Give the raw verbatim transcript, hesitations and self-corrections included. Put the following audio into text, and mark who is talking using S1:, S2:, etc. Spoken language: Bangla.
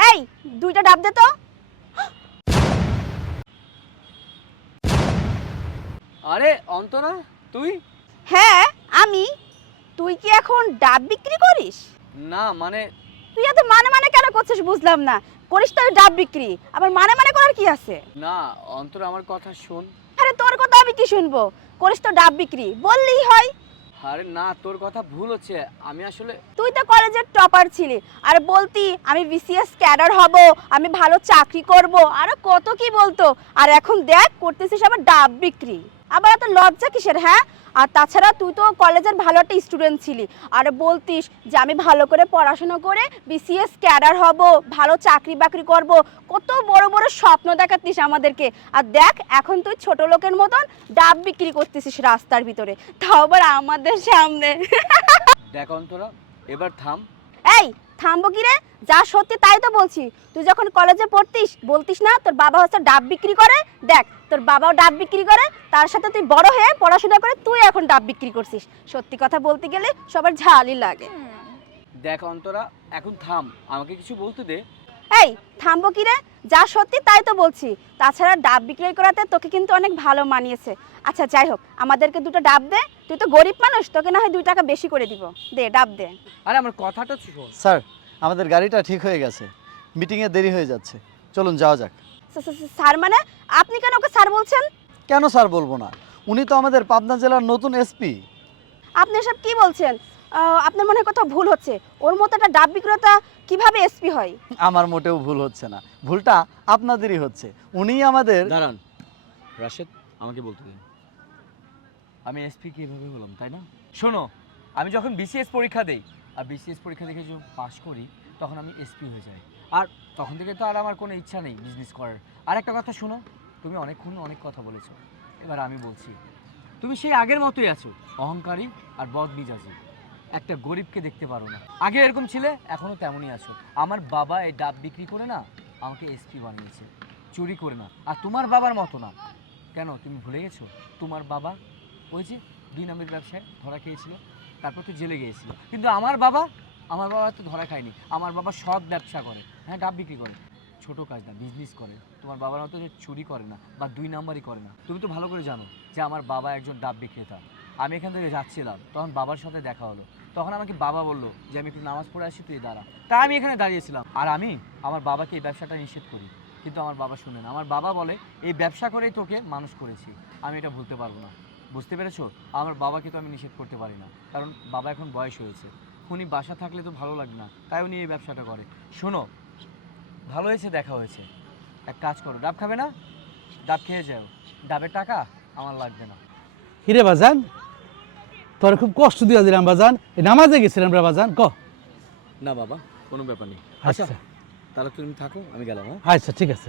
S1: এই দুইটা ডাব দে তো।
S2: আরে অন্তরা, তুই?
S1: হ্যাঁ আমি। তুই কি এখন ডাব বিক্রি করিস?
S2: না মানে
S1: তুই এত মানে মানে কেন করছিস বুঝলাম না। করিস তো ডাব বিক্রি, আবার মানে মানে করার কি আছে?
S2: না অন্তরা, আমার কথা শোন।
S1: আরে তোর কথা আমি কি শুনবো? করিস তো ডাব বিক্রি, বললেই হয়।
S2: আরে না, তোর কথা ভুল হচ্ছে। আমি আসলে
S1: তুই তো কলেজের টপার ছিলি, আর বলতি আমি বিসিএস ক্যাডার হব, আমি ভালো চাকরি করব, আর কত কি বলতো। আর এখন দেখ করতেছিস আবার ডাব বিক্রি। আবার এত লজ্জা কিসের? হ্যাঁ, আর তাছাড়া তুই তো কলেজের ভালো একটা স্টুডেন্ট ছিলি, আর বলতিস যে আমি ভালো করে পড়াশোনা করে বিসিএস ক্যাডার হব, ভালো চাকরি বাকরি করব, কত বড় বড় স্বপ্ন দেখাতিস আমাদেরকে। আর দেখ এখন তুই ছোট লোকের মতন ডাব বিক্রি করতেছিস রাস্তার ভিতরে, তাও আবার আমাদের সামনে।
S2: দেখ অন্তরা, এবার থাম।
S1: এই থামবো কি রে? যা সত্যি তাই তো বলছি। তুই যখন কলেজে পড়তিস বলতিস না তোর বাবা হচ্ছে ডাব বিক্রি করে? দেখ তোর বাবাও ডাব বিক্রি করে, তার সাথে তুই বড় হয়ে পড়াশোনা করে তুই এখন ডাব বিক্রি করছিস। সত্যি কথা বলতে গেলে সবার ঝালই লাগে।
S2: দেখ অন্তরা, এখন থাম, আমাকে কিছু বলতে দে।
S1: এই থামবো কি রে? যা সত্যি তাই তো বলছি। তাছাড়া ডাব বিক্রয় করাতে তোকে কিন্তু অনেক ভালো মানিয়েছে। আচ্ছা যাই হোক, আমাদেরকে দুটো ডাব দে। তুই তো গরিব মানুষ, তোকে না হয় দুই টাকা বেশি করে দিব। দে ডাব দে।
S2: আরে আমার কথাটা শোন।
S3: স্যার, আমাদের গাড়িটা ঠিক হয়ে গেছে, মিটিংয়ে দেরি হয়ে যাচ্ছে, চলুন যাওয়া যাক।
S1: স- স- স- স্যার মানে? আপনি কেন ওকে স্যার বলছেন?
S3: কেন স্যার বলবো না? উনি তো আমাদের পাবনা জেলার নতুন এসপি।
S1: আপনি এসব কি বলছেন? আহ, আপনার মনে হয় কোথাও ভুল হচ্ছে। ওর মতো একটা ডাব বিক্রেতা কিভাবে এসপি হয়?
S3: আমার মোটেও ভুল হচ্ছে না, ভুলটা আপনাদেরই হচ্ছে। উনিই আমাদের।
S2: দাঁড়ান রাশেদ, আমাকে বলতে দিন। আমি এসপি কিভাবে হলাম, তাই না? শোনো, আমি যখন বিসিএস পরীক্ষা দেই আর বিসিএস পরীক্ষা দেখে যখন পাশ করি, তখন আমি এসপি হয়ে যাই। আর তখন থেকে তো আর আমার কোনো ইচ্ছা নেই বিজনেস করার। আর একটা কথা শোনো, তুমি অনেকক্ষণ অনেক কথা বলেছো, এবার আমি বলছি। তুমি সেই আগের মতোই আছো, অহংকারী আর বদমিজাজি। একটা গরিবকে দেখতে পারো না। আগে এরকম ছিলে, এখনো তেমনই আছো। আমার বাবা এই ডাব বিক্রি করে না আমাকে এসপি বানিয়েছে, চুরি করে না। আর তোমার বাবার মতো না। কেন তুমি ভুলে গেছো? তোমার বাবা ওই যে দুই নম্বরের ব্যবসায় ধরা খেয়েছিল, তারপর তো জেলে গিয়েছিল। কিন্তু আমার বাবা আমার বাবা তো ধরা খায়নি। আমার বাবা সৎ ব্যবসা করে, হ্যাঁ ডাব বিক্রি করে, ছোটো কাজ না, বিজনেস করে। তোমার বাবার মতো যে চুরি করে না বা দুই নাম্বারই করে না। তুমি তো ভালো করে জানো যে আমার বাবা একজন ডাব বিক্রেতা। আমি এখান থেকে যাচ্ছিলাম, তখন বাবার সাথে দেখা হলো। তখন আমাকে বাবা বললো যে আমি একটু নামাজ পড়ে আসি, তুই দাঁড়া। তাই আমি এখানে দাঁড়িয়েছিলাম। আর আমি আমার বাবাকে এই ব্যবসাটা নিষেধ করি, কিন্তু আমার বাবা শুনে না। আমার বাবা বলে এই ব্যবসা করেই তোকে মানুষ করেছি, আমি এটা ভুলতে পারবো না। বুঝতে পেরেছো? আমার বাবাকে তো আমি নিষেধ করতে পারি না, কারণ বাবা এখন বয়স হয়েছে। উনি বাসা থাকলে তো ভালো লাগবে না, তাই উনি এই ব্যবসাটা করে। শোনো, ভালো হয়েছে দেখা হয়েছে। এক কাজ করো, ডাব খাবে না? ডাব খেয়ে যাও, ডাবের টাকা আমার লাগবে না।
S4: হিরে বাজান, তোর খুব কষ্ট দিয়া দিলাম বাজান, এই নামাজে গেছিলাম রে বাজান। ক
S2: না বাবা, কোনো ব্যাপার নেই।
S4: আচ্ছা
S2: তাহলে তুমি থাকো, আমি গেলাম। হ্যাঁ
S4: আচ্ছা ঠিক আছে।